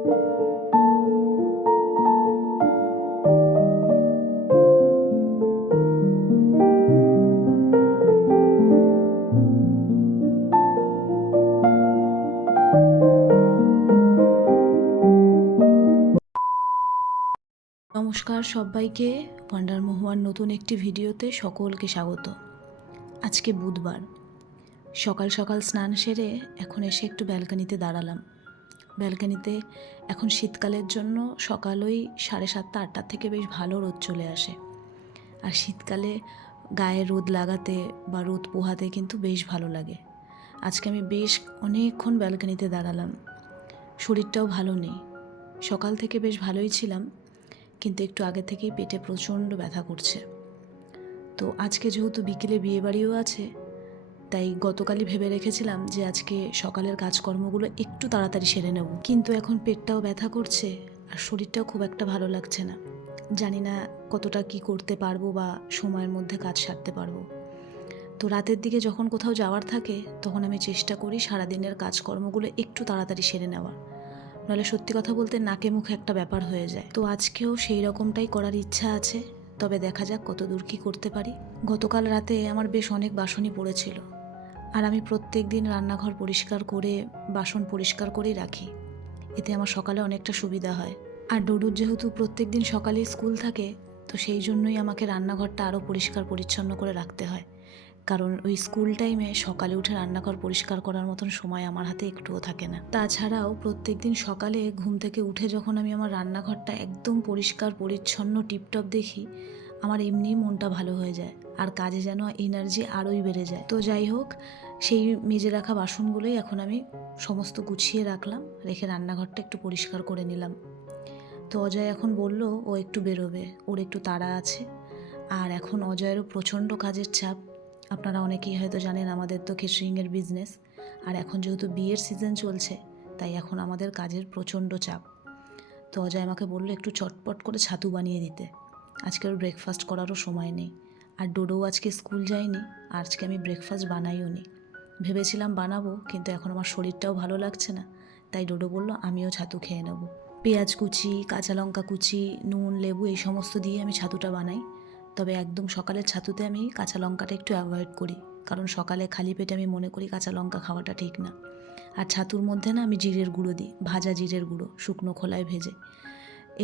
নমস্কার সবাইকে, ওয়ান্ডার মহুয়ার নতুন একটি ভিডিওতে সকলকে স্বাগত। আজকে বুধবার, সকাল সকাল স্নান সেরে এখন এসে একটু ব্যালকনিতে দাঁড়ালাম। ব্যালকনিতে এখন শীতকালের জন্য সকাল ওই 7:30 8টার থেকে বেশ ভালো রোদ চলে আসে। আর শীতকালে গায়ে রোদ লাগাতে বা রোদ পোহাতে কিন্তু বেশ ভালো লাগে। আজকে আমি বেশ অনেকক্ষণ ব্যালকনিতে দাঁড়ালাম। শরীরটাও ভালো নেই, সকাল থেকে বেশ ভালোই ছিলাম, কিন্তু একটু আগে থেকেই পেটে প্রচণ্ড ব্যথা করছে। তো আজকে যেহেতু বিকেলে বিয়েবাড়িও আছে, তাই গতকালই ভেবে রেখেছিলাম যে আজকে সকালের কাজকর্মগুলো একটু তাড়াতাড়ি সেরে নেব, কিন্তু এখন পেটটাও ব্যথা করছে আর শরীরটাও খুব একটা ভালো লাগছে না। জানি না কতটা কি করতে পারবো বা সময়ের মধ্যে কাজ সারতে পারবো। তো রাতের দিকে যখন কোথাও যাওয়ার থাকে তখন আমি চেষ্টা করি সারাদিনের কাজকর্মগুলো একটু তাড়াতাড়ি সেরে নেওয়ার, নাহলে সত্যি কথা বলতে নাকে মুখে একটা ব্যাপার হয়ে যায়। তো আজকেও সেই রকমটাই করার ইচ্ছা আছে, তবে দেখা যাক কত দূর কী করতে পারি। গতকাল রাতে আমার বেশ অনেক বাসনই পড়েছিল, আর আমি প্রত্যেক দিন রান্নাঘর পরিষ্কার করে বাসন পরিষ্কার করেই রাখি, এতে আমার সকালে অনেকটা সুবিধা হয়। আর ডোডুর যেহেতু প্রত্যেক দিন সকালেই স্কুল থাকে, তো সেই জন্যই আমাকে রান্নাঘরটা আরও পরিষ্কার পরিচ্ছন্ন করে রাখতে হয়, কারণ ওই স্কুল টাইমে সকালে উঠে রান্নাঘর পরিষ্কার করার মতন সময় আমার হাতে একটুও থাকে না। তাছাড়াও প্রত্যেক দিন সকালে ঘুম থেকে উঠে যখন আমি আমার রান্নাঘরটা একদম পরিষ্কার পরিচ্ছন্ন টিপটপ দেখি, আমার এমনিই মনটা ভালো হয়ে যায় আর কাজে যেন এনার্জি আরোই বেড়ে যায়। তো যাই হোক, সেই মেজে রাখা বাসনগুলোই এখন আমি সমস্ত গুছিয়ে রাখলাম, রেখে রান্নাঘরটা একটু পরিষ্কার করে নিলাম। তো অজয় এখন বলল ও একটু বেরোবে, ওর একটু তাড়া আছে। আর এখন অজয়েরও প্রচণ্ড কাজের চাপ। আপনারা অনেকেই হয়তো জানেন আমাদের তো কেটারিংয়ের বিজনেস, আর এখন যেহেতু বিয়ের সিজন চলছে, তাই এখন আমাদের কাজের প্রচণ্ড চাপ। তো অজয় আমাকে বললো একটু চটপট করে ছাতু বানিয়ে দিতে, আজকে ওর ব্রেকফাস্ট করারও সময় নেই। আর ডোডোও আজকে স্কুল যায়নি, আর আজকে আমি ব্রেকফাস্ট বানাইও নি। ভেবেছিলাম বানাবো, কিন্তু এখন আমার শরীরটাও ভালো লাগছে না, তাই ডোডো বলল আমিও ছাতু খেয়ে নেব। পেঁয়াজ কুচি, কাঁচা লঙ্কা কুচি, নুন, লেবু এই সমস্ত দিয়ে আমি ছাতুটা বানাই। তবে একদম সকালের ছাতুতে আমি কাঁচা লঙ্কাটা একটু অ্যাভয়েড করি, কারণ সকালে খালি পেটে আমি মনে করি কাঁচা লঙ্কা খাওয়াটা ঠিক না। আর ছাতুর মধ্যে না আমি জিরের গুঁড়ো দিই, ভাজা জিরের গুঁড়ো, শুকনো খোলায় ভেজে।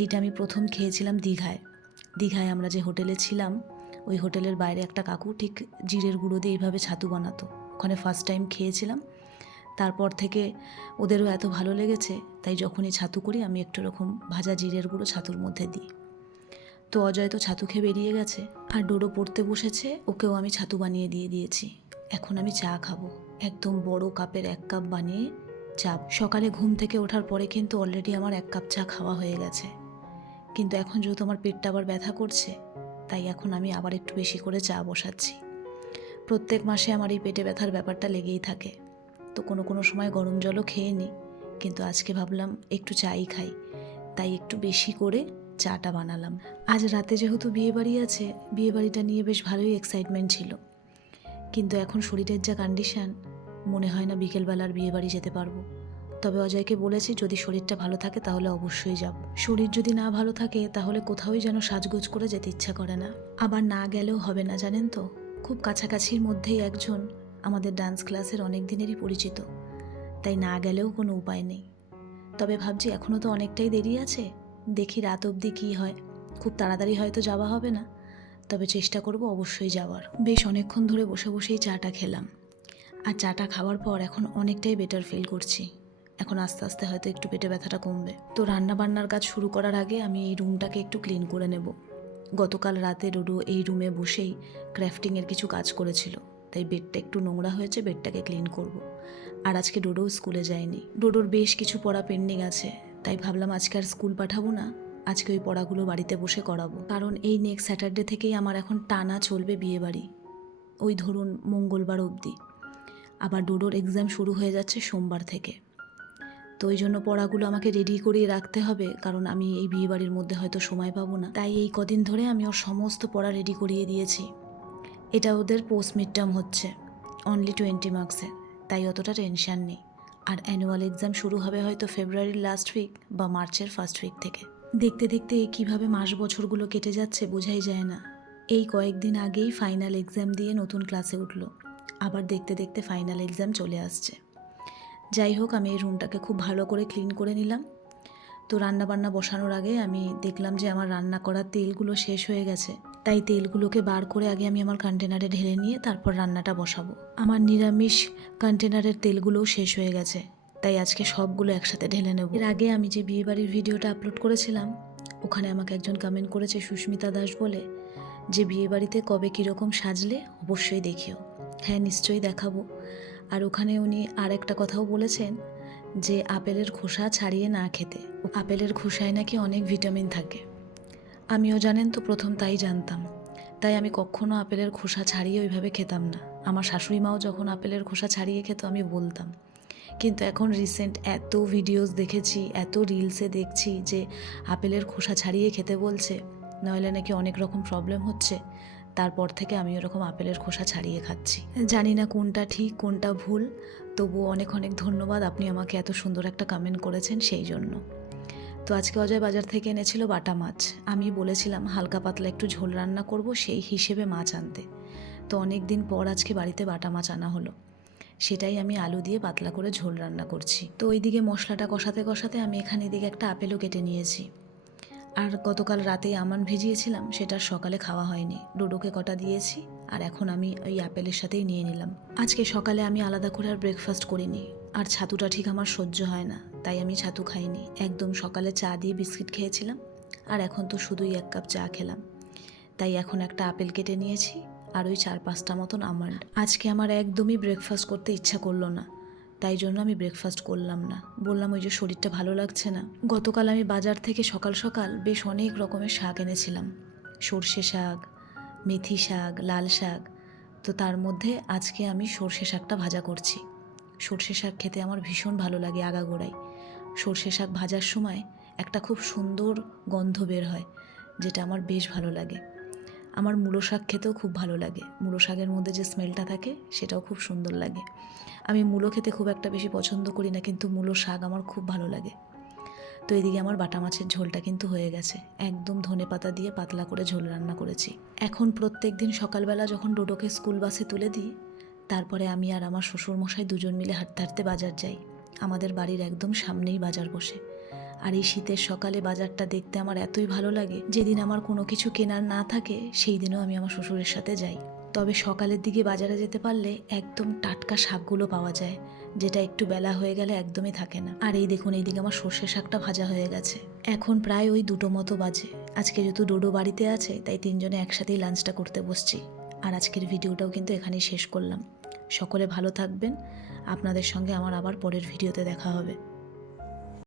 এইটা আমি প্রথম খেয়েছিলাম দীঘায় আমরা যে হোটেলে ছিলাম, ওই হোটেলের বাইরে একটা কাকু ঠিক জিরের গুঁড়ো দিয়ে এইভাবে ছাতু বানাতো, ওখানে ফার্স্ট টাইম খেয়েছিলাম। তারপর থেকে ওদেরও এত ভালো লেগেছে, তাই যখনই ছাতু করি আমি একটু এরকম ভাজা জিরের গুঁড়ো ছাতুর মধ্যে দিই। তো অজয় তো ছাতু খেয়ে বেরিয়ে গেছে, আর ডোডো পড়তে বসেছে, ওকেও আমি ছাতু বানিয়ে দিয়ে দিয়েছি। এখন আমি চা খাবো, একদম বড় কাপের 1 কাপ বানিয়ে চা। সকালে ঘুম থেকে ওঠার পরে কিন্তু অলরেডি আমার 1 কাপ চা খাওয়া হয়ে গেছে, কিন্তু এখন যেহেতু আমার পেটটা আবার ব্যথা করছে, তাই এখন আমি আবার একটু বেশি করে চা বসাচ্ছি। প্রত্যেক মাসে আমার এই পেটে ব্যথার ব্যাপারটা লেগেই থাকে, তো কোনো সময় গরম জলও খেয়ে নিই, কিন্তু আজকে ভাবলাম একটু চাই খাই, তাই একটু বেশি করে চাটা বানালাম। আজ রাতে যেহেতু বিয়েবাড়ি আছে, বিয়েবাড়িটা নিয়ে বেশ ভালোই এক্সাইটমেন্ট ছিল, কিন্তু এখন শরীরের যা কন্ডিশন, মনে হয় না বিকেলবেলার বিয়েবাড়ি যেতে পারবো। তবে অজয়কে বলেছি যদি শরীরটা ভালো থাকে তাহলে অবশ্যই যাব। শরীর যদি না ভালো থাকে তাহলে কোথাওই যেন সাজগোজ করে যেতে ইচ্ছা করে না। আবার না গেলেও হবে না, জানেন তো, খুব কাছাকাছির মধ্যেই একজন আমাদের ডান্স ক্লাসের অনেক দিনেরই পরিচিত, তাই না গেলেও কোনো উপায় নেই। তবে ভাবছি এখনও তো অনেকটাই দেরি আছে, দেখি রাত অবধি কী হয়। খুব তাড়াতাড়ি হয়তো যাওয়া হবে না, তবে চেষ্টা করব অবশ্যই যাওয়ার। বেশ অনেকক্ষণ ধরে বসে বসেই চাটা খেলাম, আর চাটা খাওয়ার পর এখন অনেকটাই বেটার ফিল করছি। এখন আস্তে আস্তে হয়তো একটু পেটে ব্যথাটা কমবে। তো রান্না বান্নার কাজ শুরু করার আগে আমি এই রুমটাকে একটু ক্লিন করে নেব। গতকাল রাতে ডোডো এই রুমে বসেই ক্রাফটিংয়ের কিছু কাজ করেছিল, তাই বেডটা একটু নোংরা হয়েছে, বেডটাকে ক্লিন করব। আর আজকে ডোডোও স্কুলে যায়নি, ডোডোর বেশ কিছু পড়া পেন্ডিং আছে, তাই ভাবলাম আজকে আর স্কুল পাঠাবো না, আজকে ওই পড়াগুলো বাড়িতে বসে করাবো। কারণ এই নেক্সট স্যাটারডে থেকেই আমার এখন টানা চলবে বিয়েবাড়ি, ওই ধরুন মঙ্গলবার অবধি। আবার ডোডোর এক্সাম শুরু হয়ে যাচ্ছে সোমবার থেকে, তো ওই জন্য পড়াগুলো আমাকে রেডি করিয়ে রাখতে হবে, কারণ আমি এই বিয়েবাড়ির মধ্যে হয়তো সময় পাবো না। তাই এই কদিন ধরে আমি ওর সমস্ত পড়া রেডি করিয়ে দিয়েছি। এটা ওদের পোস্ট মিড টার্ম হচ্ছে, অনলি 20 মার্কসের, তাই অতটা টেনশান নেই। আর অ্যানুয়াল এক্সাম শুরু হবে হয়তো ফেব্রুয়ারির লাস্ট উইক বা মার্চের ফার্স্ট উইক থেকে। দেখতে দেখতে কীভাবে মাস বছরগুলো কেটে যাচ্ছে বোঝাই যায় না। এই কয়েকদিন আগেই ফাইনাল এক্সাম দিয়ে নতুন ক্লাসে উঠলো, আবার দেখতে দেখতে ফাইনাল এক্সাম চলে আসছে। যাই হোক, আমি এই রুমটাকে খুব ভালো করে ক্লিন করে নিলাম। তো রান্নাবান্না বসানোর আগে আমি দেখলাম যে আমার রান্না করার তেলগুলো শেষ হয়ে গেছে, তাই তেলগুলোকে বার করে আগে আমি আমার কন্টেনারে ঢেলে নিয়ে তারপর রান্নাটা বসাবো। আমার নিরামিষ কন্টেনারের তেলগুলোও শেষ হয়ে গেছে, তাই আজকে সবগুলো একসাথে ঢেলে নেব। এর আগে আমি যে বিয়েবাড়ির ভিডিওটা আপলোড করেছিলাম, ওখানে আমাকে একজন কমেন্ট করেছে সুস্মিতা দাস বলে, যে বিয়েবাড়িতে কবে কীরকম সাজলে অবশ্যই দেখিও। হ্যাঁ, নিশ্চয়ই দেখাবো। আর ওখানে উনি আর একটা কথাও বলেছেন যে আপেলের খোসা ছাড়িয়ে না খেতে। আপেলের খোসায় নাকি অনেক ভিটামিন থাকে। আমিও জানেন তো প্রথম তাই জানতাম, তাই আমি কখনো আপেলের খোসা ছাড়িয়ে ওইভাবে খেতাম না। আমার শাশুড়ি মাও যখন আপেলের খোসা ছাড়িয়ে খেত আমি বলতাম, কিন্তু এখন রিসেন্ট এত ভিডিওস দেখেছি, এত রিলসে দেখছি যে আপেলের খোসা ছাড়িয়ে খেতে বলছে, নইলে নাকি অনেক রকম প্রবলেম হচ্ছে। তারপর থেকে আমি ওরকম আপেলের খোসা ছাড়িয়ে খাচ্ছি। জানি না কোনটা ঠিক কোনটা ভুল, তবুও অনেক অনেক ধন্যবাদ, আপনি আমাকে এত সুন্দর একটা কমেন্ট করেছেন সেই জন্য। তো আজকে অজয় বাজার থেকে এনেছিল বাটা মাছ। আমি বলেছিলাম হালকা পাতলা একটু ঝোল রান্না করব, সেই হিসেবে মাছ আনতে। তো অনেক দিন পর আজকে বাড়িতে বাটা মাছ আনা হলো, সেটাই আমি আলু দিয়ে পাতলা করে ঝোল রান্না করছি। তো ওইদিকে মশলাটা কষাতে কষাতে আমি এখানে এদিকে একটা আপেলও কেটে নিয়েছি। আর গতকাল রাতেই আমন্ড ভিজিয়েছিলাম, সেটা সকালে খাওয়া হয়নি, ডোডোকে কটা দিয়েছি, আর এখন আমি ওই আপেলের সাথেই নিয়ে নিলাম। আজকে সকালে আমি আলাদা করে আর ব্রেকফাস্ট করিনি, আর ছাতুটা ঠিক আমার সহ্য হয় না, তাই আমি ছাতু খাইনি। একদম সকালে চা দিয়ে বিস্কিট খেয়েছিলাম, আর এখন তো শুধুই 1 কাপ চা খেলাম। তাই এখন একটা আপেল কেটে নিয়েছি আর ওই 4-5টা মতন আমন্ড। আজকে আমার একদমই ব্রেকফাস্ট করতে ইচ্ছা করলো না, তাই জন্য আমি ব্রেকফাস্ট করলাম না। বললাম ওই যে শরীরটা ভালো লাগছে না। গতকাল আমি বাজার থেকে সকাল সকাল বেশ অনেক রকমের শাক এনেছিলাম, সর্ষে শাক, মেথি শাক, লাল শাক। তো তার মধ্যে আজকে আমি সর্ষে শাকটা ভাজা করছি। সর্ষে শাক খেতে আমার ভীষণ ভালো লাগে। আগাগোড়াই সর্ষে শাক ভাজার সময় একটা খুব সুন্দর গন্ধ বের হয়, যেটা আমার বেশ ভালো লাগে। আমার মূলো শাক খেতেও খুব ভালো লাগে, মূলো শাকের মধ্যে যে স্মেলটা থাকে সেটাও খুব সুন্দর লাগে। আমি মূলো খেতে খুব একটা বেশি পছন্দ করি না, কিন্তু মূলো শাক আমার খুব ভালো লাগে। তো এদিকে আমার বাটা মাছের ঝোলটা কিন্তু হয়ে গেছে, একদম ধনেপাতা দিয়ে পাতলা করে ঝোল রান্না করেছি। এখন প্রত্যেক দিন সকালবেলা যখন ডোডোকে স্কুল বাসে তুলে দিই, তারপরে আমি আর আমার শ্বশুরমশাই দুজন মিলে হাঁটতে হাঁটতে বাজার যাই। আমাদের বাড়ির একদম সামনেই বাজার বসে, আর এই শীতের সকালে বাজারটা দেখতে আমার এতই ভালো লাগে। যেদিন আমার কোনো কিছু কেনার না থাকে সেই দিনও আমি আমার শ্বশুরের সাথে যাই। তবে সকালের দিকে বাজারে যেতে পারলে একদম টাটকা শাকগুলো পাওয়া যায়, যেটা একটু বেলা হয়ে গেলে একদমই থাকে না। আর এই দেখুন, এইদিকে আমার সর্ষে শাকটা ভাজা হয়ে গেছে। এখন প্রায় ওই 2টো মতো বাজে। আজকে যেহেতু ডোডো বাড়িতে আছে, তাই 3জনে একসাথেই লাঞ্চটা করতে বসছি। আর আজকের ভিডিওটাও কিন্তু এখানেই শেষ করলাম। সকলে ভালো থাকবেন, আপনাদের সঙ্গে আমার আবার পরের ভিডিওতে দেখা হবে।